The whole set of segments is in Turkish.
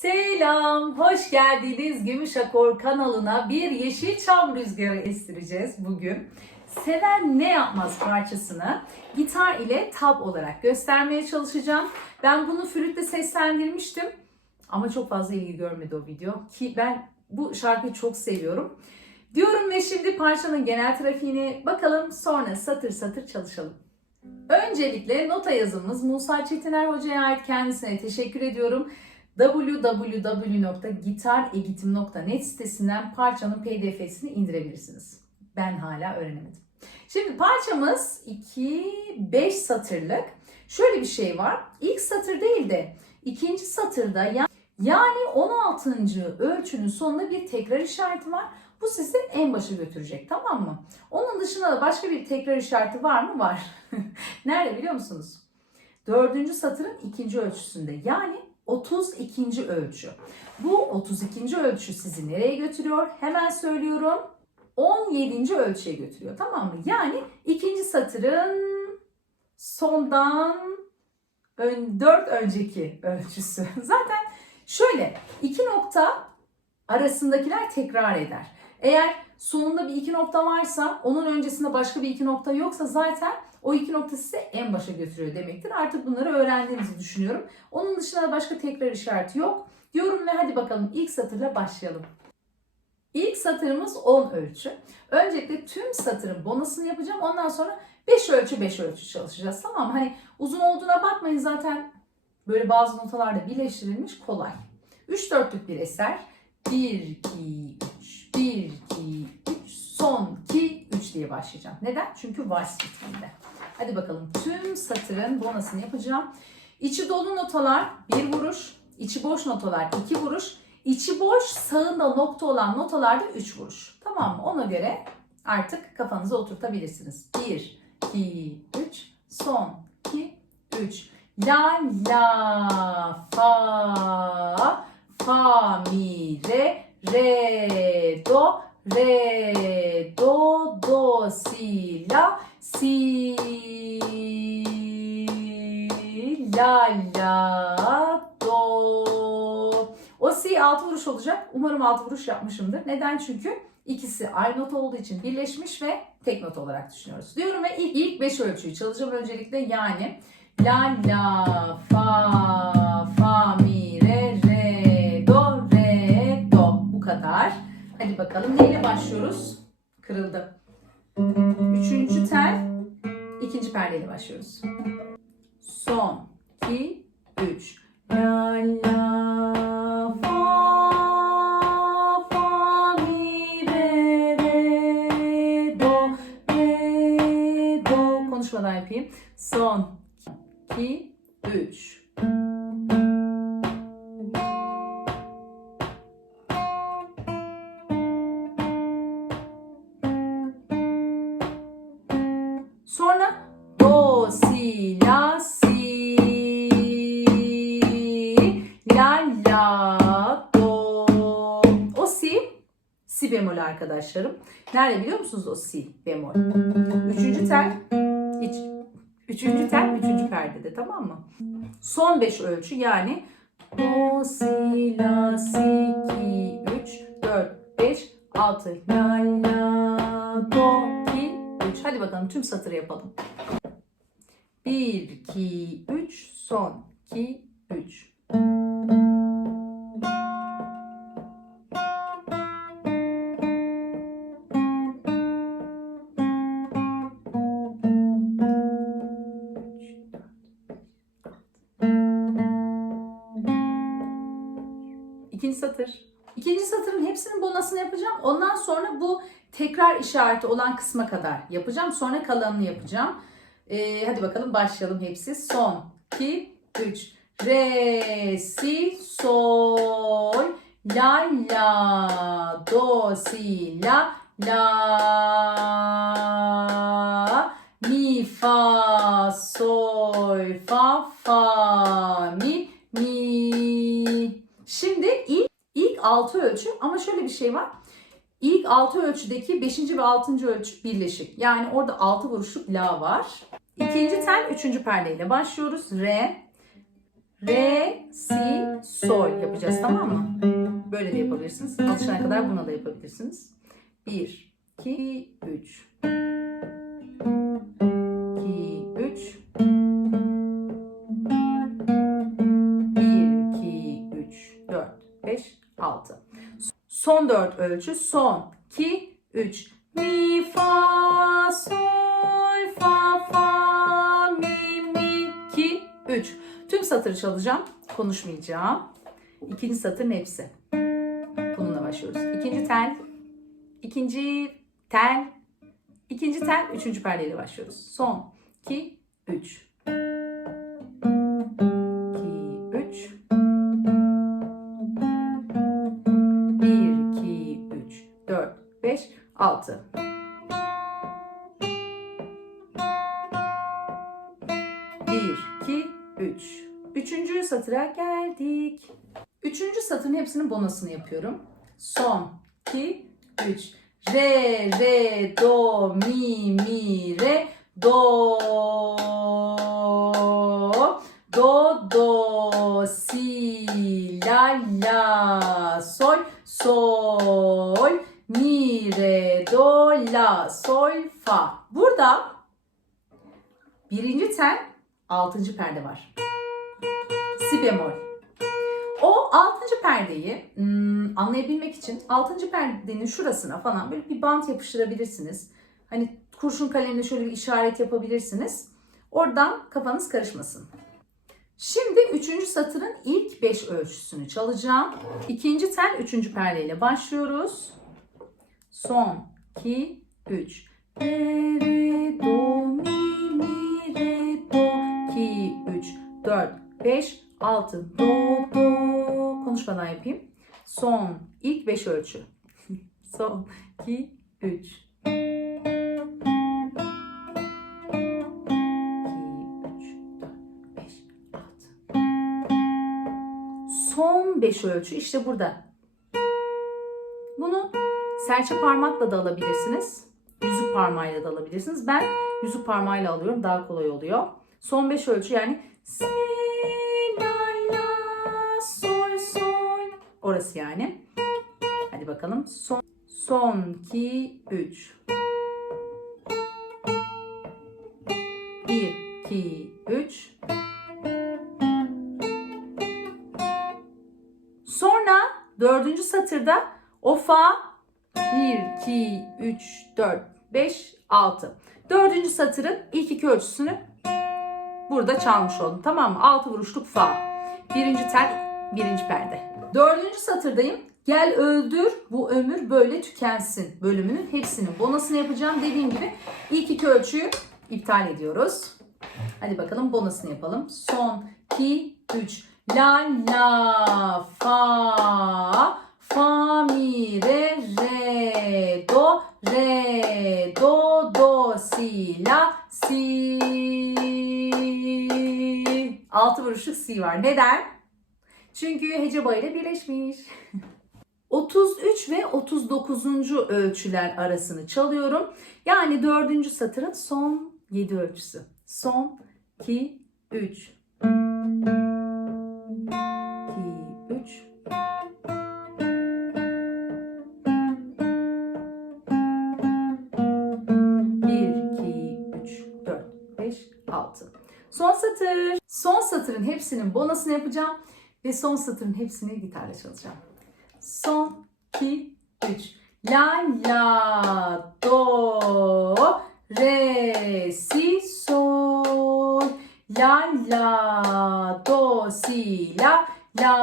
Selam, hoş geldiniz Gümüş Akor kanalına. Bir Yeşilçam rüzgarı estireceğiz bugün. Seven ne yapmaz parçasını gitar ile tab olarak göstermeye çalışacağım. Ben bunu flütle seslendirmiştim ama çok fazla ilgi görmedi o video ki ben bu şarkıyı çok seviyorum. Diyorum ve şimdi parçanın genel trafiğine bakalım sonra satır satır çalışalım. Öncelikle nota yazımız Musa Çetiner Hoca'ya ait kendisine teşekkür ediyorum www.gitaregitim.net sitesinden parçanın pdf'sini indirebilirsiniz. Ben hala öğrenemedim. Şimdi parçamız 2-5 satırlık. Şöyle bir şey var. İlk satır değil de ikinci satırda ya- yani 16. ölçünün sonunda bir tekrar işareti var. Bu sizi en başa götürecek tamam mı? Onun dışında da başka bir tekrar işareti var mı? Var. Nerede biliyor musunuz? Dördüncü satırın ikinci ölçüsünde. Yani 32. ölçü. Bu 32. ölçü sizi nereye götürüyor? Hemen söylüyorum. 17. ölçüye götürüyor. Tamam mı? Yani ikinci satırın sondan ön, 4 önceki ölçüsü. Zaten şöyle iki nokta arasındakiler tekrar eder. Eğer sonunda bir iki nokta varsa onun öncesinde başka bir iki nokta yoksa zaten o iki nokta sizi en başa götürüyor demektir. Artık bunları öğrendiğinizi düşünüyorum. Onun dışında da başka tekrar işareti yok. Diyorum ve hadi bakalım ilk satırla başlayalım. İlk satırımız 10 ölçü. Öncelikle tüm satırın bonusunu yapacağım. Ondan sonra 5 ölçü 5 ölçü çalışacağız. Tamam? Hani uzun olduğuna bakmayın zaten böyle bazı notalarda birleştirilmiş kolay. 3 dörtlük bir eser. 1, 2, 3, 1, 2, 3, son 2, 3 diye başlayacağım. Neden? Çünkü vals ritminde. Hadi bakalım tüm satırın bonusunu yapacağım. İçi dolu notalar bir vuruş, içi boş notalar iki vuruş, içi boş sağında nokta olan notalarda üç vuruş. Tamam mı? Ona göre artık kafanıza oturtabilirsiniz. 1, 2, 3, son 2, 3. La, la, 16 vuruş yapmışımdır. Neden? Çünkü ikisi ayrı not olduğu için birleşmiş ve tek not olarak düşünüyoruz. Diyorum ve ilk, ilk 5 ölçüyü çalışacağım öncelikle yani la la fa fa mi re re do re do bu kadar. Hadi bakalım neyle başlıyoruz? Kırıldı. Üçüncü tel ikinci perdeyle başlıyoruz. Son 2 3 la la Son, iki, üç. Sonra do, si, la, si, la, la, do. O si, si bemol arkadaşlarım. Nerede biliyor musunuz o si bemol? Üçüncü tel, üçüncü tel, üçüncü perdede tamam mı? Son beş ölçü yani do, si, la, si, ki, üç, dört, beş, altı, la, la, do, ki, 3. Hadi bakalım tüm satırı yapalım. 1, 2, 3, son 2, 3. satır. İkinci satırın hepsinin bonusunu yapacağım. Ondan sonra bu tekrar işareti olan kısma kadar yapacağım. Sonra kalanını yapacağım. Ee, hadi bakalım başlayalım hepsi. Son, 2, 3. Re, si, sol, la, la, do, si, la, la, mi, fa, sol, fa, fa, mi, mi. Şimdi ilk, ilk altı ölçü ama şöyle bir şey var. İlk 6 ölçüdeki 5. ve 6. ölçü birleşik. Yani orada 6 vuruşluk la var. İkinci tel 3. perdeyle başlıyoruz. Re, re, si, sol yapacağız tamam mı? Böyle de yapabilirsiniz. Alışana kadar buna da yapabilirsiniz. 1, 2, 3. 2, 3. ölçü. Son 2, 3. Mi, fa, sol, fa, fa, mi, mi, 2, 3. Tüm satırı çalacağım. Konuşmayacağım. İkinci satırın hepsi. Bununla başlıyoruz. İkinci tel. ikinci tel. ikinci tel. Üçüncü perdeyle başlıyoruz. Son. 2, 3. 2, 3. 6. Bir, iki, üç. Üçüncü satıra geldik. Üçüncü satırın hepsinin bonusunu yapıyorum. Son, iki, üç. Re, re, do, mi, mi, re, do. Do, do, si, la, la, sol, sol, mi, re, do, la, sol, fa. Burada birinci tel, altıncı perde var. Si bemol. O altıncı perdeyi hmm, anlayabilmek için altıncı perdenin şurasına falan böyle bir bant yapıştırabilirsiniz. Hani kurşun kalemle şöyle bir işaret yapabilirsiniz. Oradan kafanız karışmasın. Şimdi üçüncü satırın ilk beş ölçüsünü çalacağım. İkinci tel üçüncü perdeyle başlıyoruz. Son, iki, üç. Re, re, do, mi, mi, re, do. 2, 3, 4, 5, 6. Do, do. Konuşmadan yapayım. Son, ilk 5 ölçü. Son, 2, 3. 2, 3, 4, 5, 6. Son 5 ölçü işte burada. Bunu serçe parmakla da alabilirsiniz. Yüzük parmağıyla da alabilirsiniz. Ben yüzük parmağıyla alıyorum. Daha kolay oluyor. Son 5 ölçü yani si, la, la, sol, sol. Orası yani. Hadi bakalım. Son, son 2, 3. 1, 2, 3. Sonra dördüncü satırda o fa 1, 2, 3, 4, 5, 6. Dördüncü satırın ilk iki ölçüsünü burada çalmış oldum. Tamam mı? 6 vuruşluk fa. Birinci tel, birinci perde. Dördüncü satırdayım. Gel öldür bu ömür böyle tükensin bölümünün hepsinin bonusunu yapacağım. Dediğim gibi ilk iki ölçüyü iptal ediyoruz. Hadi bakalım bonusunu yapalım. Son 2, 3. La, la, fa, Vuruşluk si var. Neden? Çünkü hece bayıyla birleşmiş. 33 ve 39. ölçüler arasını çalıyorum. Yani 4. satırın son 7 ölçüsü. Son 2, 3. 2, 3. Bir, iki, üç, dört, beş, altı. Son satır. Son satırın hepsinin bonusunu yapacağım. Ve son satırın hepsini gitarla çalacağım. Son, iki, üç. La, la, do, re, si, sol. La, la, do, si, la, la.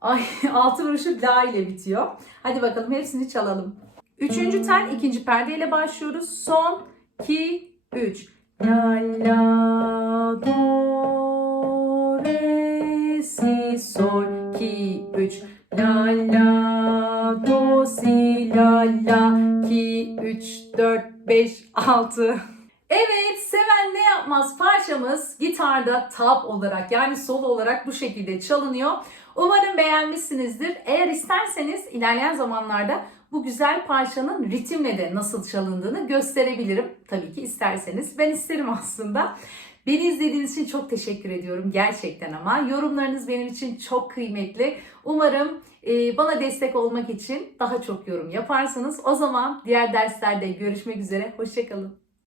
Ay altı vuruşu la ile bitiyor. Hadi bakalım hepsini çalalım. Üçüncü tel ikinci perdeyle başlıyoruz. Son, iki, üç. La, la, do, re, si, sol, iki, üç. La, la, do, si, la, la, iki, üç, dört, beş, altı. Evet, seven ne yapmaz parçamız gitarda tab olarak yani solo olarak bu şekilde çalınıyor. Umarım beğenmişsinizdir. Eğer isterseniz ilerleyen zamanlarda bu güzel parçanın ritimle de nasıl çalındığını gösterebilirim. Tabii ki isterseniz. Ben isterim aslında. Beni izlediğiniz için çok teşekkür ediyorum gerçekten ama yorumlarınız benim için çok kıymetli. Umarım e, bana destek olmak için daha çok yorum yaparsınız. O zaman diğer derslerde görüşmek üzere. Hoşçakalın.